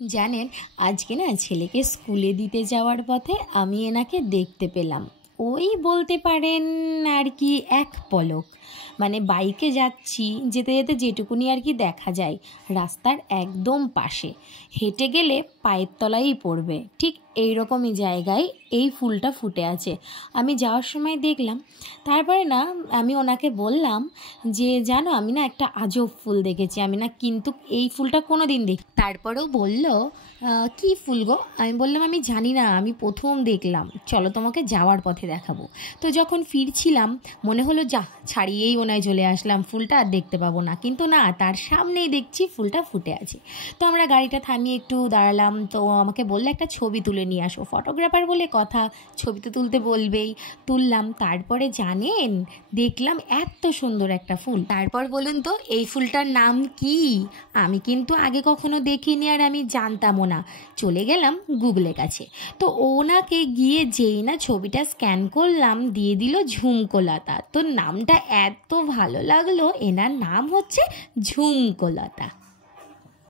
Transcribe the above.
জানেন, আজকে না ছেলেকে স্কুলে দিতে যাওয়ার পথে আমি এনাকে দেখতে পেলাম। ওই বলতে পারেন আর কি এক পলক, মানে বাইকে যাচ্ছি, যেতে যেতে যেটুকুনি আর কি দেখা যায় রাস্তার একদম পাশে, হেঁটে গেলে পায়ের তলায়ই পড়বে, ঠিক এই রকমই জায়গায় এই ফুলটা ফুটে আছে। আমি যাওয়ার সময় দেখলাম। তারপরে না আমি ওনাকে বললাম যে জানো, আমি না একটা আজব ফুল দেখেছি, আমি না কিন্তু এই ফুলটা কোনো দিন দেখি। তারপরেও বলল কী ফুল গো? আমি বললাম আমি জানি না, আমি প্রথম দেখলাম, চলো তোমাকে যাওয়ার পথে দেখাবো। তো যখন ফিরছিলাম মনে হলো যা ছাড়িয়েই ওনায় চলে আসলাম, ফুলটা আর দেখতে পাবো না, কিন্তু না, তার সামনেই দেখছি ফুলটা ফুটে আছে। তো আমরা গাড়িটা থামিয়ে একটু দাঁড়ালাম, তো আমাকে বললে একটা ছবি তুলে নিয়ে আসো, ফটোগ্রাফার বলে কথা, ছবি তো তুলতে বলবেই। তুললাম। তারপরে জানেন, দেখলাম এত সুন্দর একটা ফুল। তারপর বলুন তো এই ফুলটার নাম কি? আমি কিন্তু আগে কখনো দেখিনি আর আমি জানতামও না। চলে গেলাম গুগলের কাছে, তো ওনাকে গিয়ে যেই না ছবিটা স্ক্যান করলাম, দিয়ে দিল ঝুমকোলতা। তো নামটা এত ভালো লাগলো, এনার নাম হচ্ছে ঝুমকোলতা।